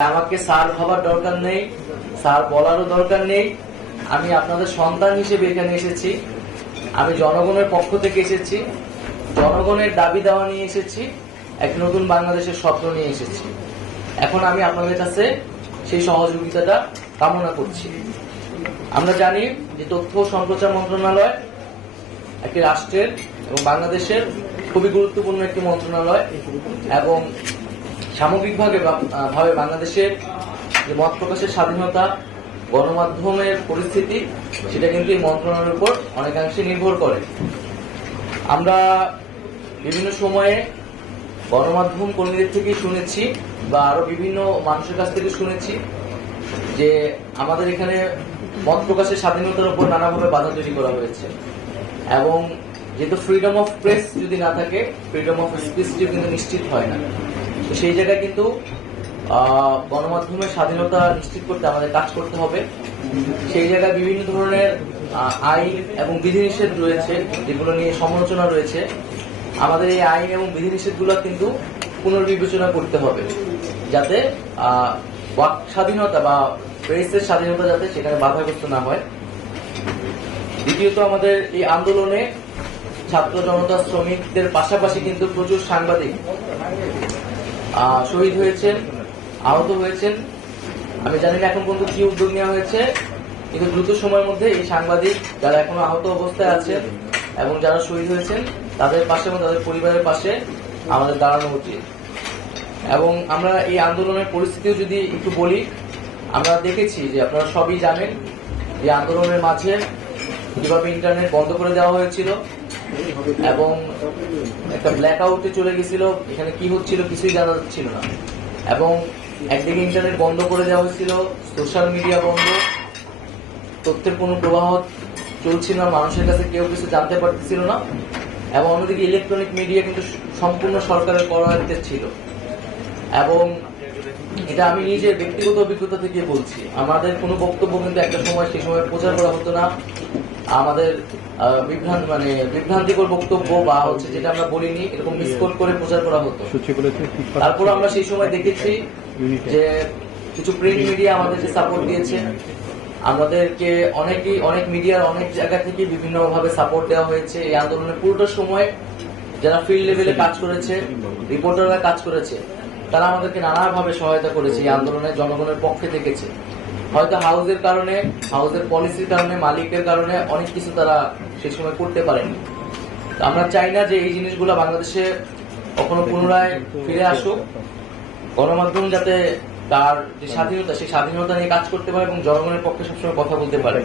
আমাকে স্যার ভাবার দরকার নেই স্যার বলারও দরকার নেই। আমি আপনাদের সন্তান হিসেবে এখানে এসেছি। আমি জনগণের পক্ষ থেকে এসেছি। জনগণের দাবি দেওয়া নিয়ে এসেছি। এক নতুন বাংলাদেশের স্বপ্ন নিয়ে এসেছি। এখন আমি আপনাদের কাছে সেই সহযোগিতাটা কামনা করছি। আমরা জানি যে তথ্য সম্প্রচার মন্ত্রণালয় একটি রাষ্ট্রের এবং বাংলাদেশের খুবই গুরুত্বপূর্ণ একটি মন্ত্রণালয় এবং সামগ্রিকভাবে ভাবে বাংলাদেশের যে মত প্রকাশের স্বাধীনতা, গণমাধ্যমের পরিস্থিতি, সেটা কিন্তু এই মন্ত্রণালয়ের উপর অনেকাংশে নির্ভর করে। আমরা বিভিন্ন সময়ে গণমাধ্যম কর্মীদের থেকে শুনেছি বা আরও বিভিন্ন মানুষের কাছ থেকে শুনেছি যে আমাদের এখানে মত প্রকাশের স্বাধীনতার উপর নানাভাবে বাধা তৈরি করা হয়েছে। এবং যেহেতু ফ্রিডম অফ প্রেস যদি না থাকে ফ্রিডম অফ স্পিচটিও কিন্তু নিশ্চিত হয় না। তো সেই জায়গায় কিন্তু গণমাধ্যমের স্বাধীনতা নিশ্চিত করতে আমাদের কাজ করতে হবে। সেই জায়গায় বিভিন্ন ধরনের আইন এবং বিধিনিষেধ রয়েছে, যেগুলো নিয়ে সমালোচনা রয়েছে। আমাদের এই আইন এবং বিধিনিষেধগুলো কিন্তু পুনর্বিবেচনা করতে হবে, যাতে বাক স্বাধীনতা বা প্রেসের স্বাধীনতা যাতে সেখানে বাধাগ্রস্ত না হয়। দ্বিতীয়ত আমাদের এই আন্দোলনে ছাত্র জনতা, শ্রমিকদের পাশাপাশি কিন্তু প্রচুর সাংবাদিক শহীদ হয়েছেন, আহত হয়েছেন। আমি জানি না এখন পর্যন্ত কি উদ্যোগ নেওয়া হয়েছে, কিন্তু দ্রুত সময়ের মধ্যে এই সাংবাদিক যারা এখনও আহত অবস্থায় আছেন এবং যারা শহীদ হয়েছেন, তাদের পাশে এবং তাদের পরিবারের পাশে আমাদের দাঁড়ানো উচিত। এবং আমরা এই আন্দোলনের পরিস্থিতিও যদি একটু বলি, আমরা দেখেছি যে আপনারা সবই জানেন যে আন্দোলনের মাঝে কীভাবে ইন্টারনেট বন্ধ করে দেওয়া হয়েছিল। এবং একটা ব্ল্যাক আউটে চলে গেছিল, এখানে কি হচ্ছিল কিছুই জানা যাচ্ছিল না। এবং একদিকে ইন্টারনেট বন্ধ করে দেওয়া হয়েছিল সোশ্যাল মিডিয়া বন্ধ, তথ্যের কোনো প্রবাহ চলছিল না, মানুষের কাছে কেউ কিছু জানতে পারতেছিল না, এবং অন্যদিকে ইলেকট্রনিক মিডিয়া কিন্তু সম্পূর্ণ সরকারের করায়ত্তে ছিল। এবং এটা আমি নিজের ব্যক্তিগত অভিজ্ঞতা থেকে বলছি, আমাদের কোনো বক্তব্য কিন্তু একটা সময় সেই সময় প্রচার করা হতো না। আমাদের বিভ্রান্ত মানে বিভ্রান্তিকর বক্তব্য বা হচ্ছে যেটা আমরা বলিনি এরকম মিসকোট করে প্রচার করা হতো। তারপর আমরা সেই সময় দেখেছি যে কিছু প্রিন্ট মিডিয়া আমাদেরকে সাপোর্ট দিয়েছে আমাদেরকে অনেকেই অনেক মিডিয়ার অনেক জায়গা থেকে বিভিন্ন ভাবে সাপোর্ট দেওয়া হয়েছে। এই আন্দোলনের পুরোটা সময় যারা ফিল্ড লেভেলে কাজ করেছে রিপোর্টাররা কাজ করেছে তারা আমাদেরকে নানাভাবে সহায়তা করেছে এই আন্দোলনে জনগণের পক্ষে থেকেছে হয়তো হাউসের কারণে, হাউসের পলিসির কারণে, মালিকের কারণে অনেক কিছু তারা সেই সময় করতে পারেনি। আমরা চাই না যে এই জিনিসগুলো বাংলাদেশে কখনো পুনরায় ফিরে আসুক। গণমাধ্যম যাতে তার যে স্বাধীনতা, সেই স্বাধীনতা নিয়ে কাজ করতে পারে এবং জনগণের পক্ষে সবসময় কথা বলতে পারে।